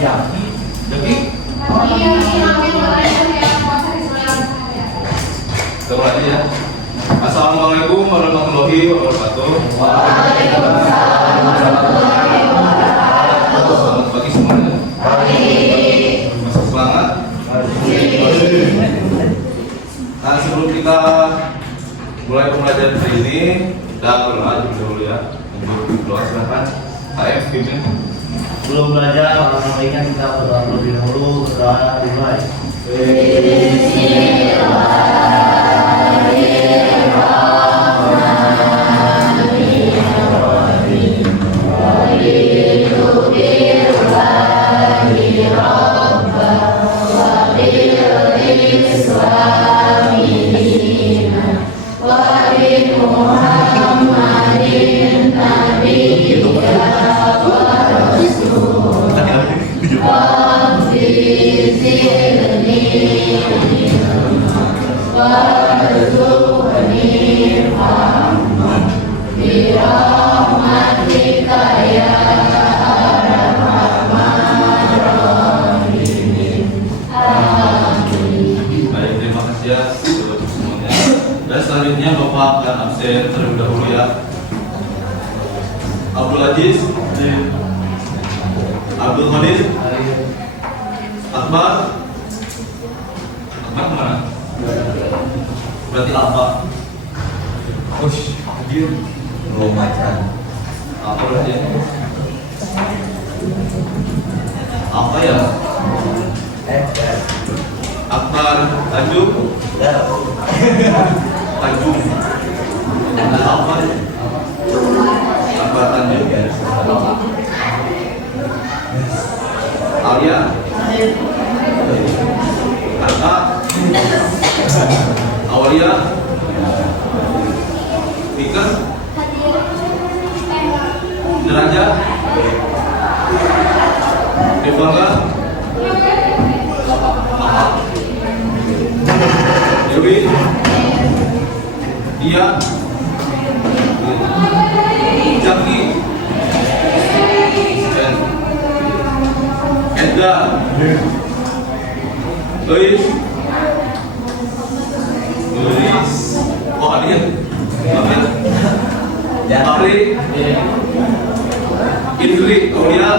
Jaki. Coba lagi ya. Assalamualaikum warahmatullahi wabarakatuh. Waalaikumsalam warahmatullahi wabarakatuh. Selamat pagi semuanya. Masih semangat? Nah, sebelum kita mulai pembelajaran hari ini, kita berdoa dulu ya. Untuk doa silakan. KF pimpin. Sebelum belajar, alangkah baiknya kita berdoa terlebih dahulu. Berdoa dimulai. Baik, terima kasih ya saudara semuanya. Dan selanjutnya Bapak akan absen terlebih dahulu ya. Abdul Aziz, Abdul Qadir, Akbar, Akbar kemana? Berarti apa? Hadir. Belum macan. Apa berarti? Apa ya? Akbar Tanjung. Tanjung. Apa? Akbar Tanjung. Alia. Arka. Awalia. Mika. Deraja. Devanga. Dewi. Dia. Jaki. Edda. Luis. Oh, Adil. Fahri. Indri. Aulia.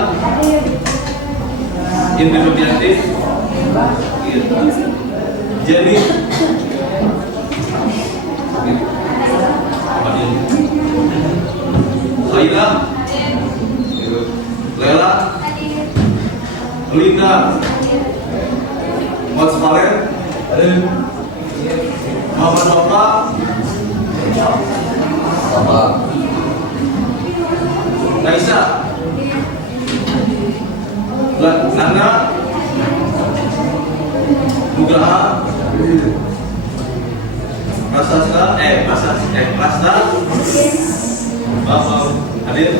Indri Febianti. Jenny. Laila. Lela. Linda. Mas Valen. Muhammad Bapak. Naisa. Nana. Nugraha. Prasna. Bapak Hadir.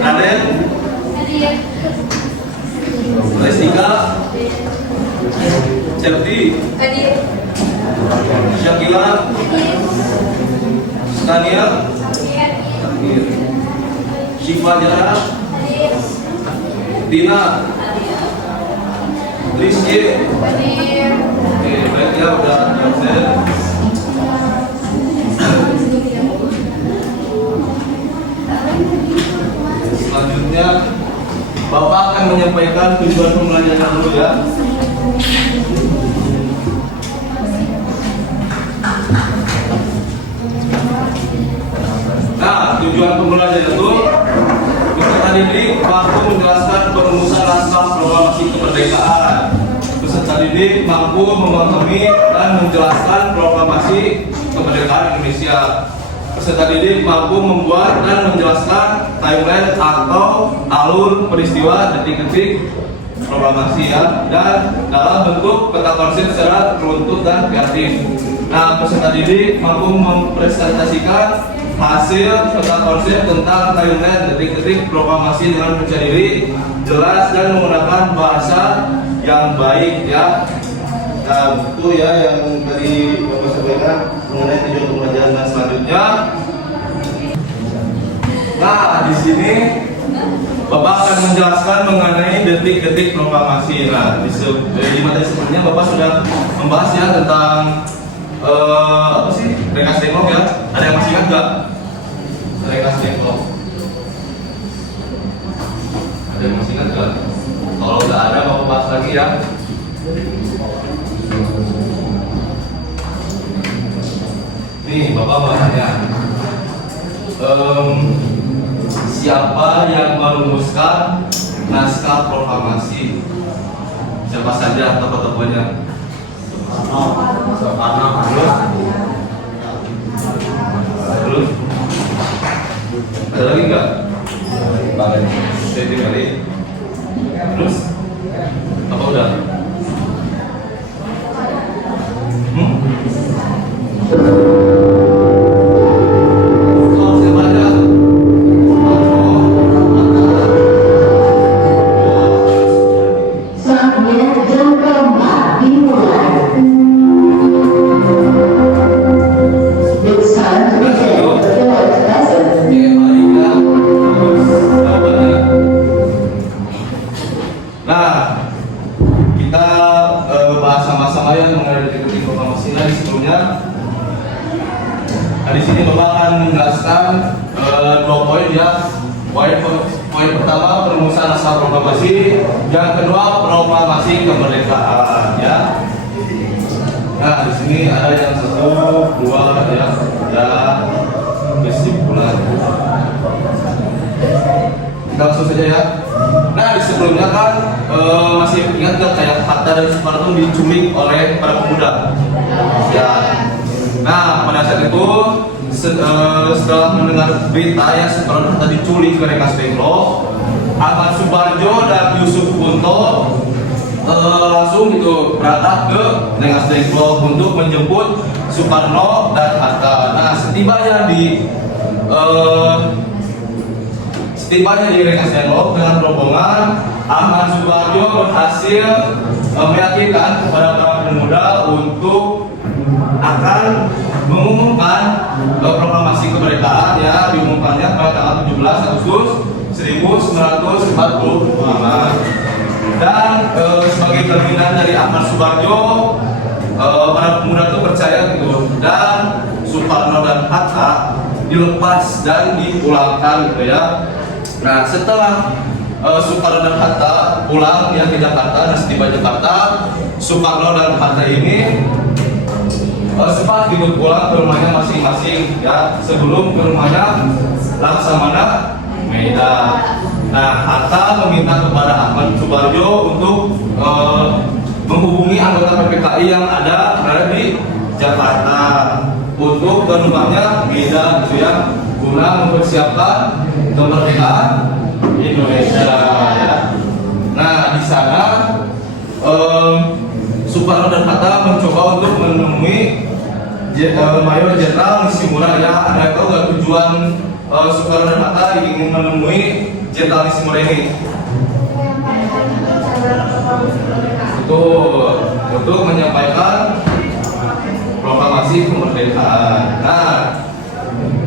Raden. Restika. Septi. Syakila. Stania. Syifa Jara. Tina. Rizky. Oke, baik ya, udah absen. Selanjutnya Bapak akan menyampaikan tujuan pembelajaran dulu ya. Nah, tujuan pembelajaran itu peserta didik mampu menjelaskan perumusan naskah proklamasi kemerdekaan. Peserta didik mampu memahami dan menjelaskan proklamasi kemerdekaan Indonesia. Peserta didik mampu membuat dan menjelaskan timeline atau alur peristiwa detik-detik proklamasi ya, dan dalam bentuk peta konsep secara teruntut dan kreatif. Nah, peserta didik mampu mempresentasikan hasil peta konsep tentang timeline detik-detik proklamasi dengan percaya diri, jelas dan menggunakan bahasa yang baik ya. Nah, itu ya yang tadi Bapak sampaikan mengenai tujuan pembelajaran. Dan selanjutnya, nah di sini Bapak akan menjelaskan mengenai detik-detik proklamasi. Nah, di materi sebelumnya Bapak sudah membahas ya tentang apa sih? Rekas Dengklok ya. Ada yang masih ingat nggak? Rekas Dengklok. Ada yang masih ingat nggak? Kalau udah ada, Bapak bahas lagi ya. Nih, Bapak mau tanya. Siapa yang merumuskan naskah proklamasi? Siapa saja tokoh-tokohnya? Soekarno. Terus? Ada lagi nggak? Saya kali. Terus? Apa udah? Siapa aja? Saatnya jam keempat dimulai. The sun is present. Nah, kita bahas sama-sama ya mengenai detik-detik proklamasi lain sebelumnya. Nah, di sini Bapak akan menjelaskan 2 poin ya. Poin pertama perumusan naskah proklamasi, yang kedua proklamasi kemerdekaan ya. Nah, di sini ada yang 1, 2 ya, dan kesimpulan. Kita langsung saja ya. Nah, di sebelumnya kan masih ingat nggak kayak Hatta dan Soekarno diculik oleh para pemuda? Ya. Nah, pada saat itu setelah mendengar berita yang Soekarno Hatta diculik ke Rekas Dengklok, Ahmad Subarjo dan Yusuf Kunto langsung gitu berangkat ke Rekas Dengklok untuk menjemput Soekarno dan Hatta. Nah, setibanya di Rekas Dengklok dengan rombongan, Ahmad Subarjo berhasil meyakinkan kepada para pemuda untuk akan mengumumkan proklamasi kemerdekaan ya, diumumkannya pada tanggal 17 Agustus 1945. Dan sebagai pimpinan dari Ahmad Subarjo, para pemuda itu percaya gitu, dan Soekarno dan Hatta dilepas dan dipulangkan gitu ya. Nah, setelah Soekarno dan Hatta pulang ya ke Jakarta, dan setiba Jakarta, Soekarno dan Hatta ini sempat gitu pulang ke rumahnya masing-masing ya, sebelum ke rumahnya Laksamana Medan. Nah, Hatta meminta kepada Ahmad Subarjo untuk menghubungi anggota PPKI yang berada di Jakarta untuk ke rumahnya Medan gitu ya, guna mempersiapkan kemerdekaan Indonesia ya. Nah, di sana Soekarno dan Hatta mencoba untuk menemui Mayor Jenderal Nishimura ya. Anda tahu nggak tujuan Soekarno dan Hatta ingin menemui Jenderal Nishimura ini? Itu untuk menyampaikan proklamasi kemerdekaan. Nah,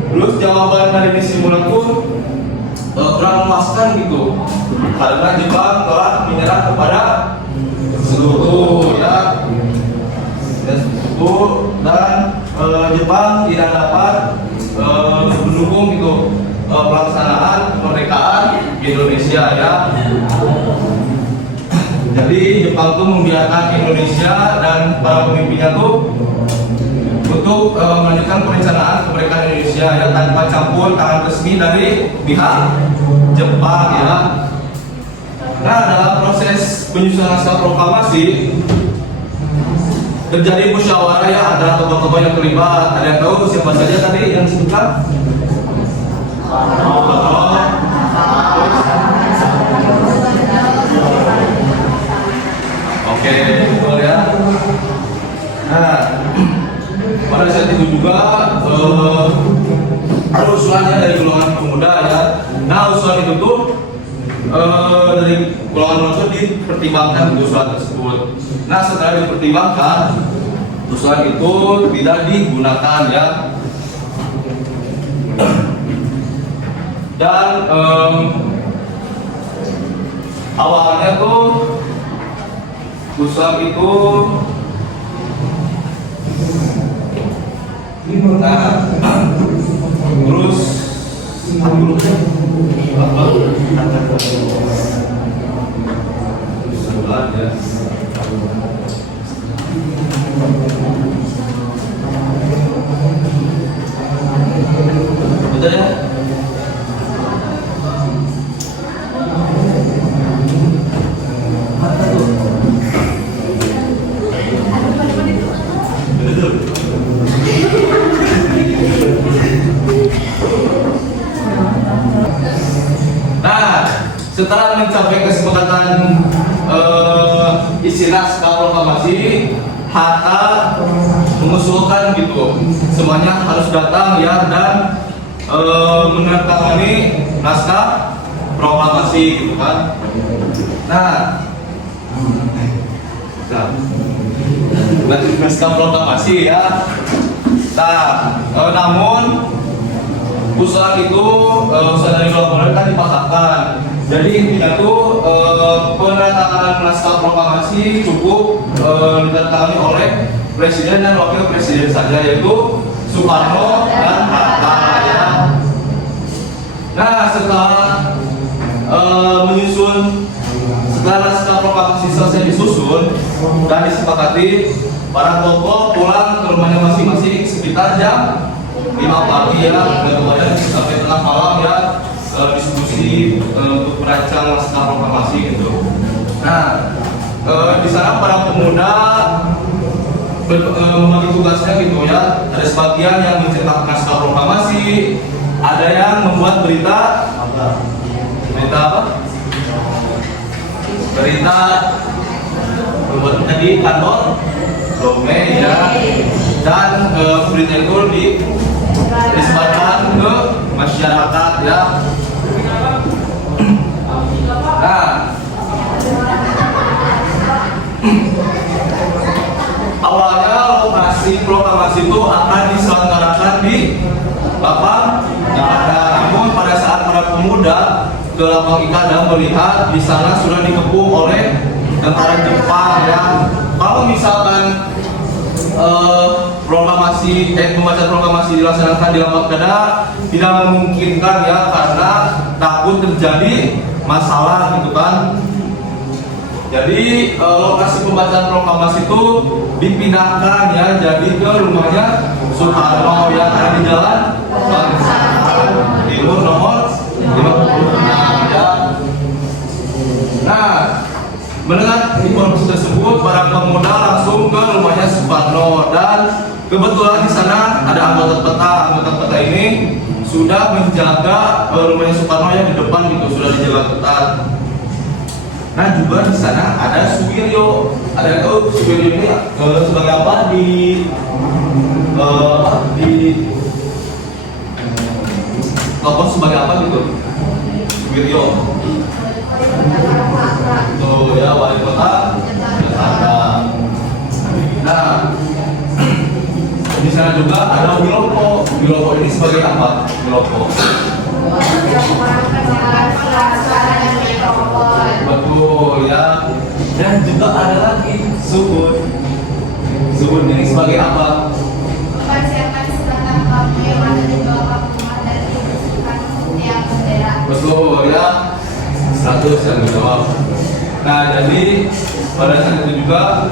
terus jawaban dari Nishimura itu kurang memuaskan gitu, karena Jepang telah menyerah kepada Sekutu ya, dan Jepang tidak dapat mendukung gitu pelaksanaan kemerdekaan Indonesia ya. Jadi Jepang tuh membiarkan Indonesia dan para pemimpinnya tuh untuk melanjutkan perencanaan kemerdekaan Indonesia ya, tanpa campur tangan resmi dari pihak Jepang ya. Nah, dalam proses penyusunan naskah proklamasi terjadi musyawarah ya antara tokoh-tokoh yang terlibat. Ada yang tahu siapa saja tadi yang disebutkan? Oke, betul ya. Nah, pada saat itu juga ada usulannya dari golongan pemuda ya. Nah, usulan itu tuh dari golongan pemuda dipertimbangkan usulan tersebut. Nah, setelah dipertimbangkan, usulan itu tidak digunakan ya. Dan awalnya tuh Guslam itu terus ya. Betul ya? Nah, setelah mencapai kesepakatan isi naskah proklamasi, Hatta mengusulkan gitu, semuanya harus datang ya dan menandatangani naskah proklamasi gitu kan. Nah, naskah proklamasi ya. Nah, namun usulan itu usulan dari pemerintah kan dipatahkan. Jadi intinya tuh penandatanganan naskah proklamasi cukup ditandatangani oleh presiden dan wakil presiden saja, yaitu Soekarno dan Hatta ya. Nah, setelah setelah naskah proklamasi selesai disusun dan disepakati, para tokoh pulang ke rumahnya masing-masing sekitar jam 5 pagi ya, kemudian sampai tengah malam ya, diskusi untuk merancang naskah proklamasi gitu. Nah, di sana para pemuda membagi tugasnya gitu ya. Ada sebagian yang mencetak naskah proklamasi, ada yang membuat berita apa? Berita membuatnya di kantor domain ya, dan berita itu disebarkan ke masyarakat ya. Nah, awalnya lokasi proklamasi itu akan diselenggarakan di lapang Ikada. Namun pada saat para pemuda ke lapang Ikada melihat di sana sudah dikepung oleh tentara Jepang ya. Kalau misalkan pembacaan proklamasi dilaksanakan di lapang Ikada tidak memungkinkan ya, karena takut terjadi masalah gitu kan. Jadi lokasi pembacaan proklamasi itu dipindahkan ya, jadi ke rumahnya Soekarno yang ada di Jalan Bangsa Timur nomor 56 ya. Nah, mendengar informasi tersebut, para pemuda langsung ke rumahnya Soekarno, dan kebetulan di sana ada anggota peta. Anggota peta ini sudah menjaga rumahnya Soekarno yang di depan gitu, sudah dijaga ketat. Nah, juga di sana ada Suwiryo. Ada yang tahu Suwiryo ini sebagai apa di telepon sebagai apa gitu? Suwiryo. Tuh ya, wali kota Jakarta. Nah, di sana juga ada Wilopo. Wilopo ini sebagai apa? Wilopo. Betul ya. Dan juga ada lagi Subun. Subun ini sebagai apa? Betul ya. 100 yang dijawab. Nah, jadi pada saat itu juga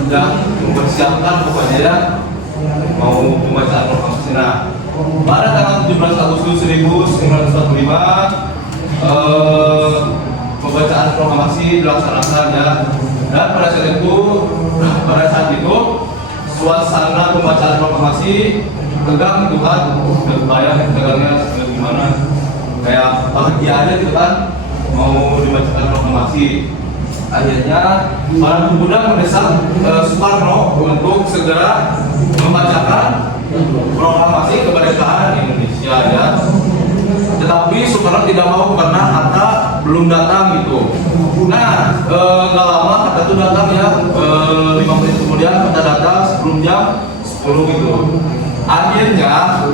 sudah mempersiapkan pokoknya ya, mau pembacaan proklamasi. Nah, pada tanggal 17 Agustus 1945 pembacaan proklamasi dilaksanakan ya. Dan pada saat itu suasana pembacaan proklamasi tegang gitu kan, kebayang tegangnya gimana, kayak bahagia aja gitu kan, mau dibacakan proklamasi. Akhirnya para pemuda mendesak Soekarno untuk segera membacakan proklamasi kemerdekaan Indonesia ya. Tetapi Soekarno tidak mau karena Hatta belum datang gitu. Nah, nggak lama Hatta itu datang ya, 5 menit kemudian Hatta datang sebelum jam 10 gitu. Akhirnya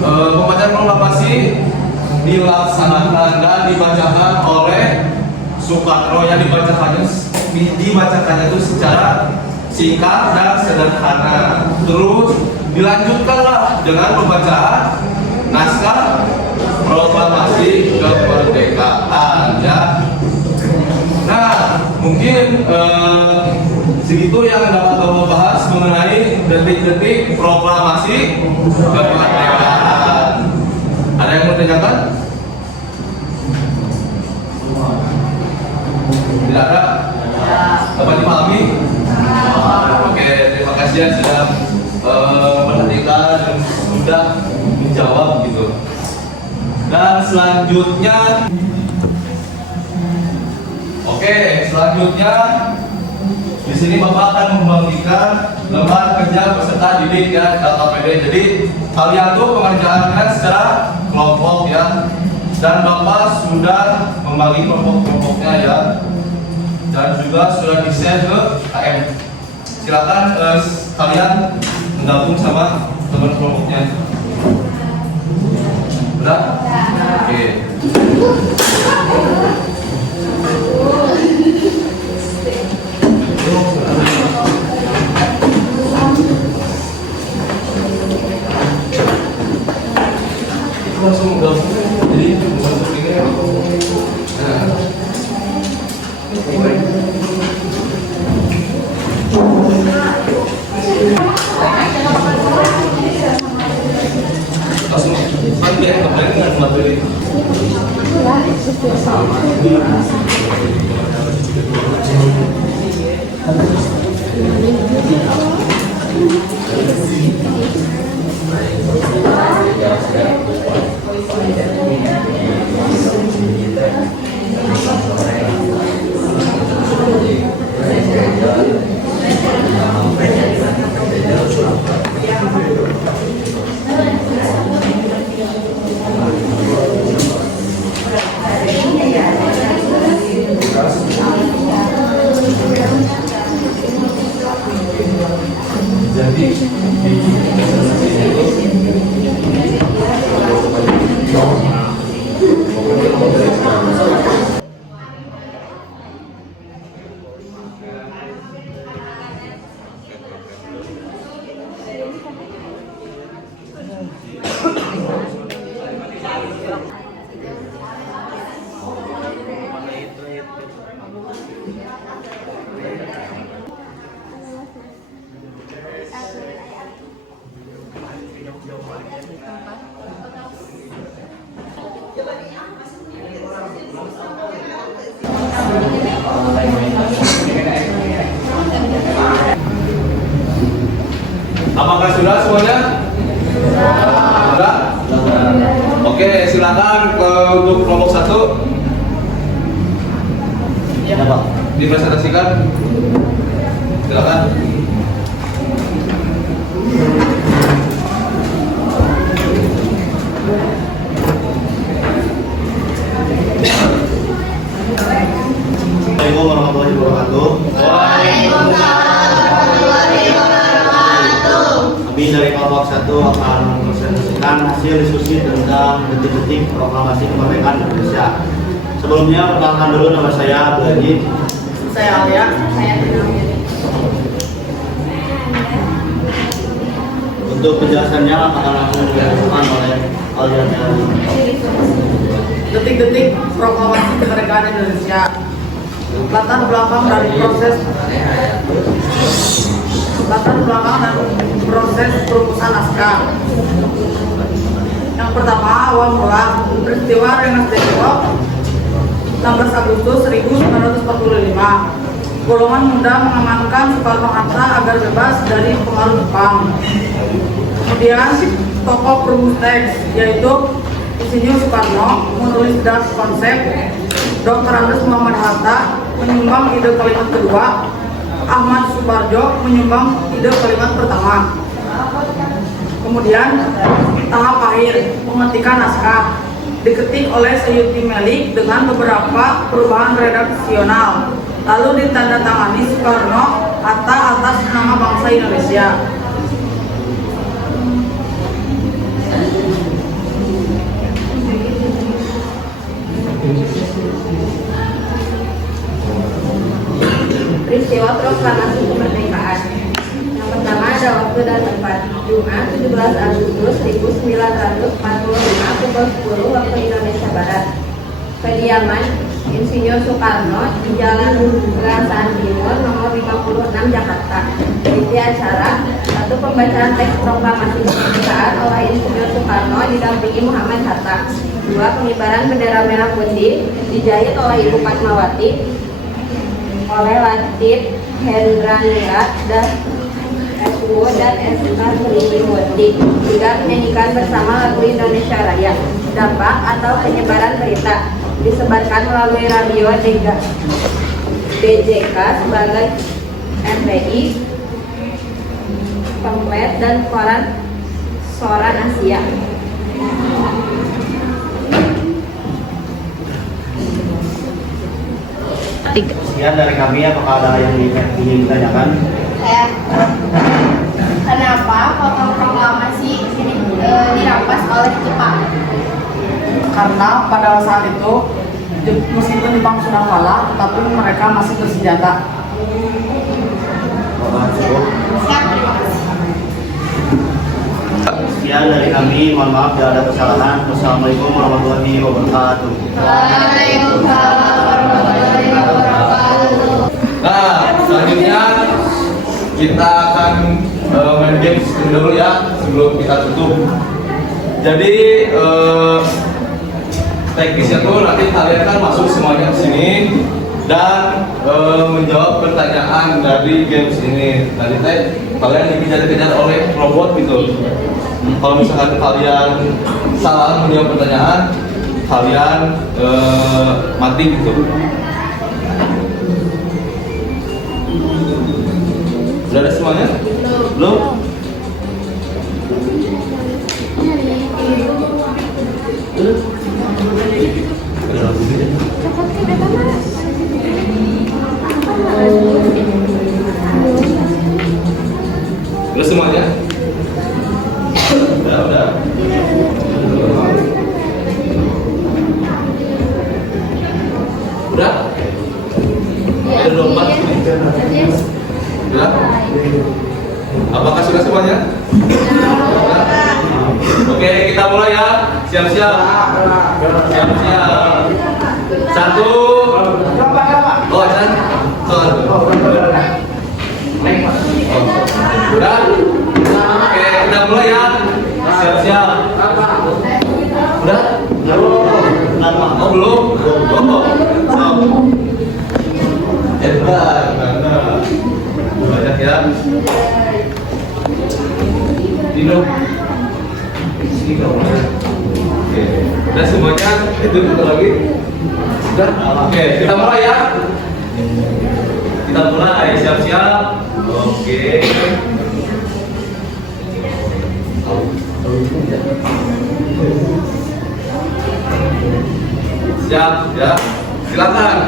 pembacaan proklamasi dilaksanakan dan dibacakan oleh Soekarno, yang dibacakannya itu secara singkat dan sederhana. Terus dilanjutkanlah dengan pembacaan naskah proklamasi kemerdekaan, ya. Nah, mungkin segitu yang dapat Bapak bahas mengenai detik-detik proklamasi kemerdekaan. Ada yang mau ditanyakan? Tidak ada? Dapat dipahami? Oke, terima kasih yang sudah perhatikan dan sudah menjawab gitu. Dan selanjutnya, selanjutnya di sini Bapak akan membagikan lembar kerja peserta didik ya, LKPD. Jadi kalian tuh pengerjaannya secara kelompok ya, dan Bapak sudah membagi kelompok-kelompoknya ya, dan juga sudah di-share ke KM. Silakan kalian menggabung sama teman kelompoknya. Udah? Oke. Langsung gabung, jadi masuk ini. Langsung sampai kembali dengan materi. Apakah sudah semuanya? Sudah? Oke, silakan untuk kelompok 1. Ya, Pak. Dipresentasikan. Silakan. Assalamualaikum warahmatullahi wabarakatuh. Kami dari kelompok 1 akan mempresentasikan hasil diskusi tentang detik-detik proklamasi kemerdekaan Indonesia. Sebelumnya perkenalkan dulu, nama saya Budi. Saya Alia. Saya Untuk penjelasannya akan langsung dilakukan oleh Alia. Detik-detik proklamasi kemerdekaan Indonesia. Latar belakang dan proses perumusan naskah. Yang pertama, awal mula peristiwa Rengas Dengklok 16 Agustus 1945. Golongan muda mengamankan Soekarno-Hatta agar bebas dari pengaruh Jepang. Kemudian tokoh perumus teks yaitu Insinyur Soekarno menulis draft konsep, Dr. Andes Muhammad Hatta menyumbang ide kalimat kedua, Ahmad Suparjo menyumbang ide kalimat pertama. Kemudian tahap akhir pengetikan naskah diketik oleh Seyuti Melik dengan beberapa perubahan redaksional, lalu ditandatangani Soekarno Hatta atas nama bangsa Indonesia. Proklamasi Kemerdekaan. Yang pertama ada waktu dan tempat. Jumat 17 Agustus 1945 pukul 10 waktu Indonesia Barat. Kediaman Insinyur Soekarno di Jalan Gerasan Timur nomor 56 Jakarta. Isi acara: 1. Pembacaan teks proklamasi kemerdekaan oleh Insinyur Soekarno didampingi Muhammad Hatta. 2. Pengibaran bendera merah putih dijahit oleh Ibu Fatmawati oleh Latif Hendranira dan SU dan SK Triwati. 3. Menyanyikan bersama lagu Indonesia Raya. Dampak atau penyebaran berita disebarkan melalui radio BJK sebagai MPI, pamflet dan koran Soran Asia. Sekian dari kami, apakah ada yang ingin ditanyakan? Kenapa foto proklamasi ini dirampas oleh Jepang? Karena pada saat itu meskipun Jepang sudah kalah, tetapi mereka masih bersenjata. Siap, terima kasih. Sekian dari kami, mohon maaf jika ada kesalahan. Wassalamualaikum warahmatullahi wabarakatuh. Waalaikumsalam warahmatullahi wabarakatuh. Nah, selanjutnya kita akan main games dulu ya sebelum kita tutup. Jadi teknisnya tuh nanti kalian kan masuk semuanya ke sini dan menjawab pertanyaan dari games ini. Nanti kalian dikejar-kejar oleh robot gitu. Kalau misalkan kalian salah menjawab pertanyaan, kalian mati gitu. Sudah ada semuanya? Belum? Udah semuanya? Udah. Udah? Ada lomba? Udah? Apakah sudah semuanya? Sudah? Oke, kita mulai ya. Siap-siap. Siap-siap. 1. Oh, dan. Udah? Oke, kita mulai ya. Siap-siap. Udah? Oh, belum? Oh. Hebat. Banyak ya. Dino. Sini kau. Oke. Udah semuanya? Itu satu lagi. Sudah? Oke, kita mulai ya. Kita mulai, siap-siap. Oke. Siap, ya. Silakan.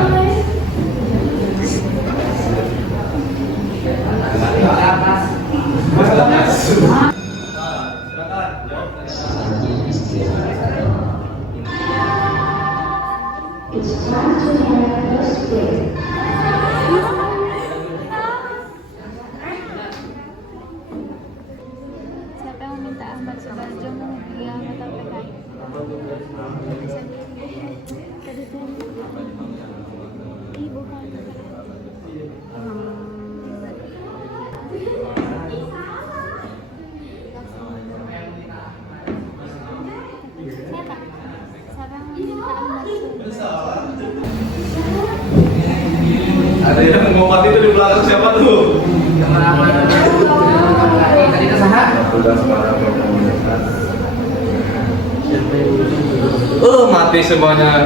Silakan. It's time to have a split. Siapa yang meminta Ahmad Subarjo menghubungi anggota PKI? Ih, bukan. Siapa? Siapa yang meminta Ahmad Subarjo? Ada yang mau mati itu di belakang siapa tuh? Tadi kesahat. Mati semuanya.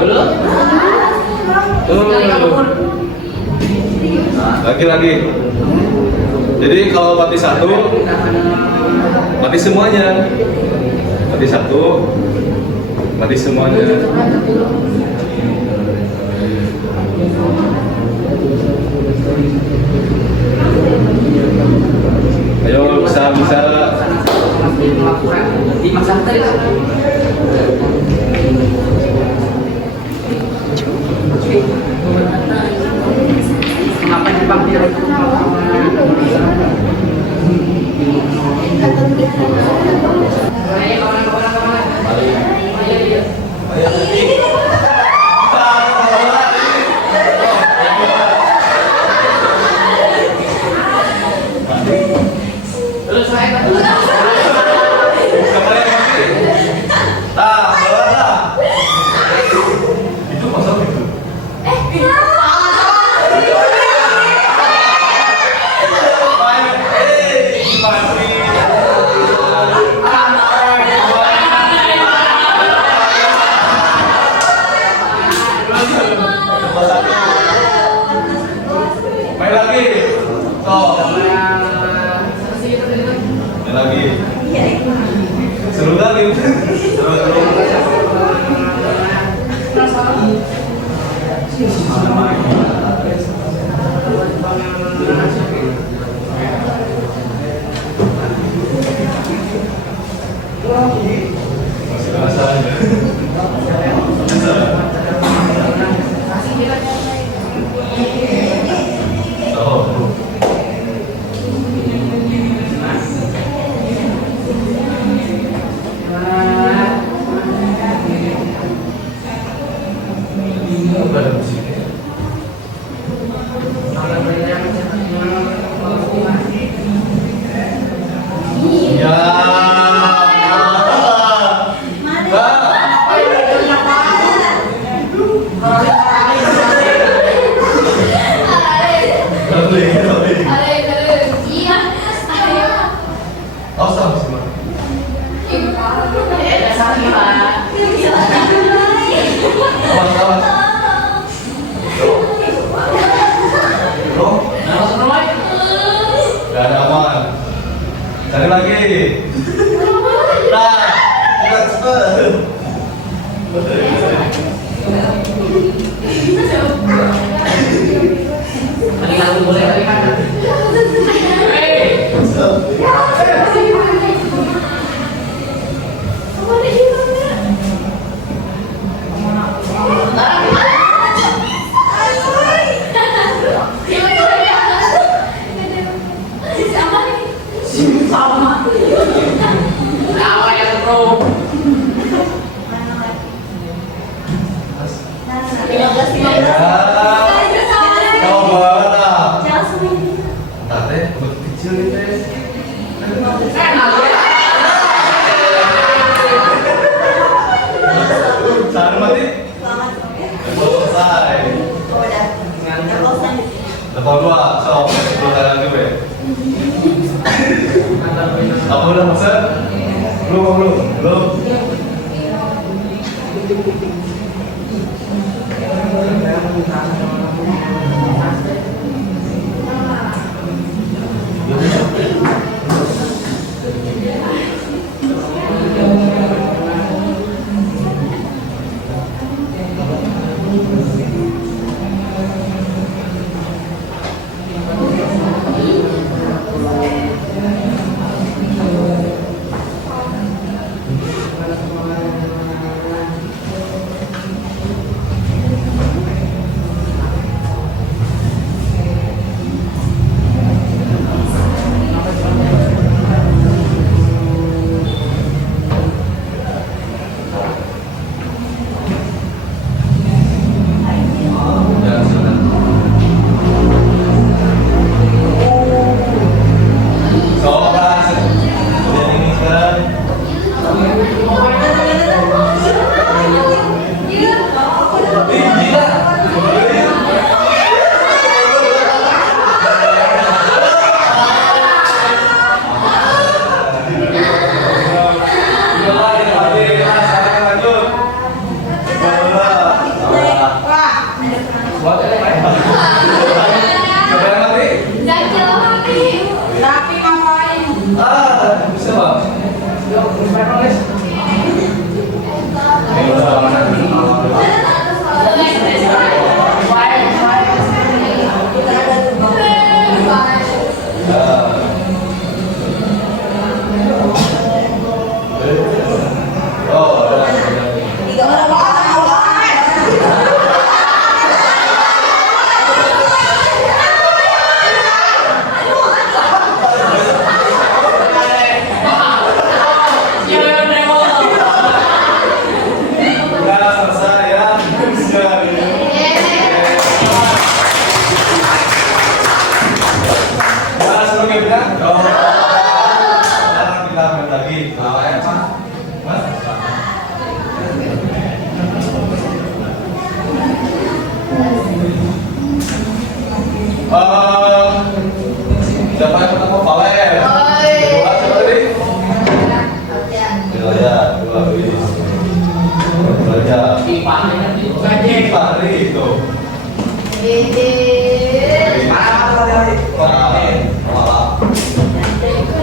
Lagi. Jadi kalau mati satu, mati semuanya. Mati satu, mati semuanya. Ayo bisa. Di masa tadi. Kenapa Jepang tidak Main lagi. Toh. Main lagi. Seru lagi. Seru. Masih penasaran ya? Oh. Ada musiknya. Ya. Gak ada aman. Cari lagi. Nah, kita cepet. Lepas dua, so, dua kali lagi be. Apa udah masak? Belum.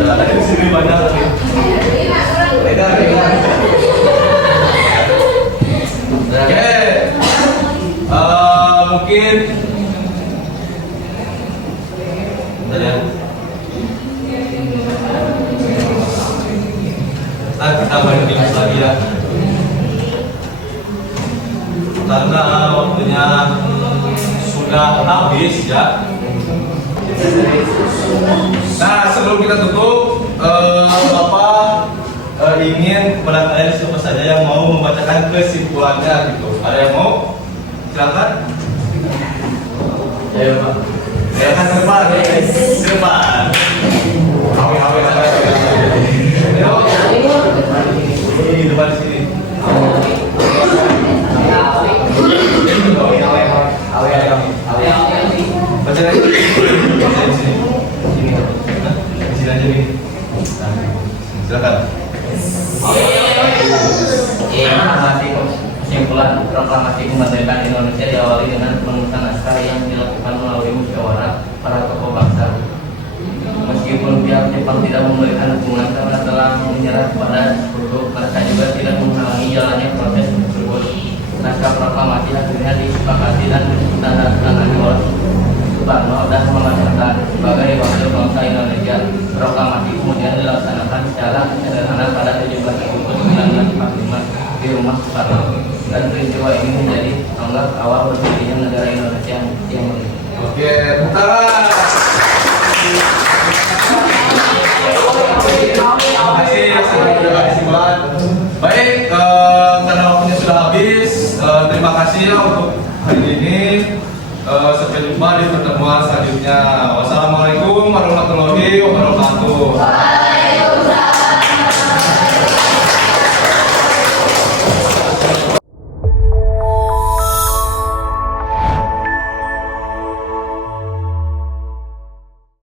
Ada di sini banyak lagi. Oke, mungkin ya. Kita banding lagi ya. Karena waktunya sudah habis ya. Nah, sebelum kita tutup, Bapak ingin kepada kalian siapa saja yang mau membacakan kesimpulannya gitu. Ada yang mau? Silakan. Ayo Pak. Silakan ke depan. Ke depan. Di depan sini. Baca lagi. Baca di sini. Sini. Di sini aja nih. Silakan. Kesimpulan proklamasi kemerdekaan Indonesia diawali dengan penulisan naskah yang dilakukan melalui musyawarah para tokoh bangsa. Meskipun pihak Jepang tidak memberikan dukungan karena telah menyerah kepada sekutu, mereka juga tidak menghalangi jalannya proses tersebut. Naskah proklamasi akhirnya disepakati dan ditandatangani oleh Soekarno dan mengatakan sebagai wakil bangsa Indonesia. Proklamasi kemudian dilaksanakan secara sederhana pada 17 Agustus 1945 di rumah Soekarno, dan peristiwa ini menjadi tonggak awal berdirinya negara Indonesia yang baru. Oke, putar. Terima kasih banget. Baik, karena waktunya sudah habis, terima kasih ya untuk hari ini. Sampai jumpa di pertemuan selanjutnya.